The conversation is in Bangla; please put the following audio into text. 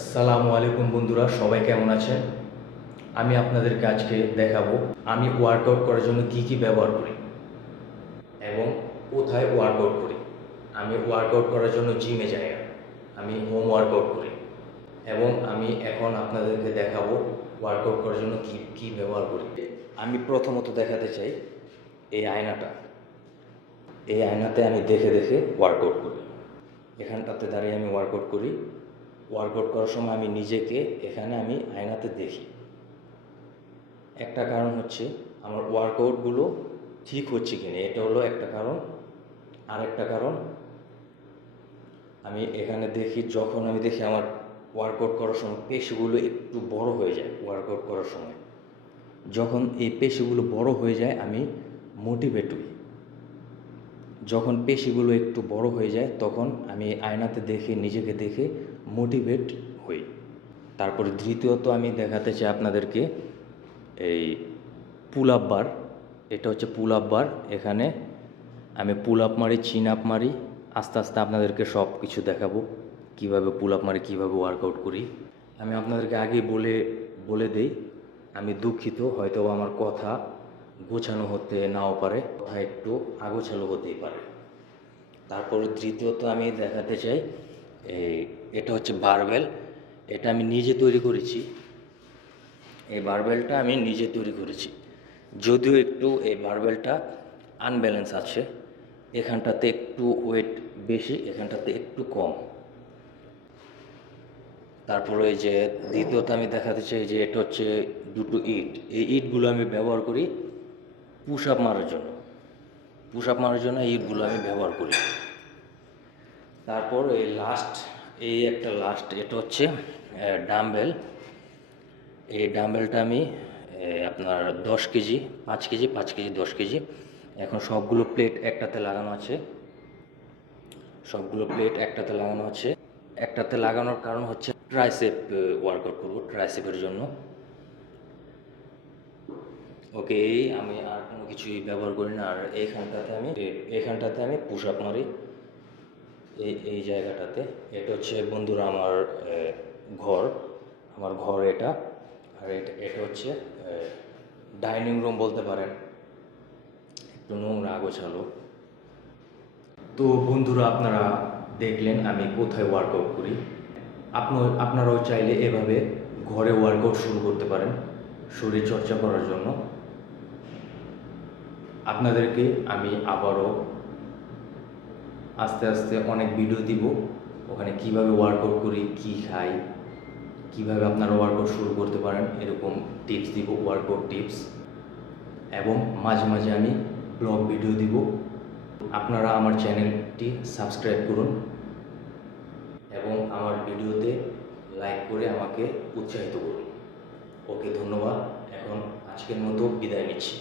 আসসালামু আলাইকুম বন্ধুরা, সবাই কেমন আছেন? আমি আপনাদেরকে আজকে দেখাবো আমি ওয়ার্কআউট করার জন্য কি কি ব্যবহার করি এবং কোথায় ওয়ার্কআউট করি। আমি ওয়ার্কআউট করার জন্য জিমে যাই না, আমি হোম ওয়ার্কআউট করি। এবং আমি এখন আপনাদেরকে দেখাবো ওয়ার্কআউট করার জন্য কি কি ব্যবহার করি। আমি প্রথমত দেখাতে চাই এই আয়নাটা। এই আয়নাতে আমি দেখে দেখে ওয়ার্কআউট করি। এখানটাতে দাঁড়িয়ে আমি ওয়ার্কআউট করি। ওয়ার্কআউট করার সময় আমি নিজেকে এখানে আমি আয়নাতে দেখি। একটা কারণ হচ্ছে আমার ওয়ার্কআউটগুলো ঠিক হচ্ছে কিনা, এটা হলো একটা কারণ। আরেকটা কারণ, আমি এখানে দেখি, যখন আমি দেখি আমার ওয়ার্কআউট করার সময় পেশিগুলো একটু বড় হয়ে যায়। ওয়ার্কআউট করার সময় যখন এই পেশিগুলো বড় হয়ে যায় আমি মোটিভেট হই। যখন পেশিগুলো একটু বড় হয়ে যায় তখন আমি আয়নাতে দেখে নিজেকে দেখে মোটিভেট হই। তারপরে দ্বিতীয়ত আমি দেখাতে চাই আপনাদেরকে এই পুল আপ বার। এটা হচ্ছে পুল আপ বার। এখানে আমি পুল আপ মারি, চিন আপ মারি। আস্তে আস্তে আপনাদেরকে সব কিছু দেখাবো, কীভাবে পুল আপ মারি, কীভাবে ওয়ার্কআউট করি। আমি আপনাদেরকে আগেই বলে দেই, আমি দুঃখিত, হয়তো আমার কথা গোছানো হতে নাও পারে, কথা একটু আগোছালো হতেই পারে। তারপরে তৃতীয়ত আমি দেখাতে চাই এটা হচ্ছে বারবেল। এটা আমি নিজে তৈরি করেছি। এই বারবেলটা আমি নিজে তৈরি করেছি, যদিও একটু এই বারবেলটা আনব্যালেন্স আছে। এখানটাতে একটু ওয়েট বেশি, এখানটাতে একটু কম। তারপরে এই যে দ্বিতীয়ত আমি দেখাতে চাই যে এটা হচ্ছে দুটো ইট। এই ইটগুলো আমি ব্যবহার করি পুশ আপ মারার জন্য। পুশ আপ মারার জন্য এই ইটগুলো আমি ব্যবহার করি। তারপর লাস্ট এটা হচ্ছে ডাম্বেল। এই ডাম্বেলটা আমি আপনার 10 কেজি, 5 কেজি, 5 কেজি, 10 কেজি। এখন সবগুলো প্লেট একটাতে লাগানো আছে। একটাতে লাগানোর কারণ হচ্ছে ট্রাইসেপ ওয়ার্কআউট করবো, ট্রাইসেপের জন্য। ওকে, আমি আর কোনো কিছুই ব্যবহার করি না। আর এইখানটাতে আমি পুশ আপ মারি, এই জায়গাটাতে। এটা হচ্ছে বন্ধুরা আমার ঘর এটা। আর এটা হচ্ছে ডাইনিং রুম বলতে পারেন, একটু নোংরা গোছালো। তো বন্ধুরা, আপনারা দেখলেন আমি কোথায় ওয়ার্কআউট করি। আপনারাও চাইলে এভাবে ঘরে ওয়ার্কআউট শুরু করতে পারেন শরীর চর্চা করার জন্য। আপনাদেরকে আমি আবারও আস্তে আস্তে অনেক ভিডিও দিব, ওখানে কিভাবে ওয়ার্কআউট করি, কি খাই, কিভাবে আপনারা ওয়ার্কআউট শুরু করতে পারেন, এরকম টিপস দিব, ওয়ার্কআউট টিপস। এবং মাঝে মাঝে আমি ব্লগ ভিডিও দিব। আপনারা আমার চ্যানেলটি সাবস্ক্রাইব করুন এবং আমার ভিডিওতে লাইক করে আমাকে উৎসাহিত করুন। ওকে, ধন্যবাদ। এখন আজকের মতো বিদায় নিচ্ছি।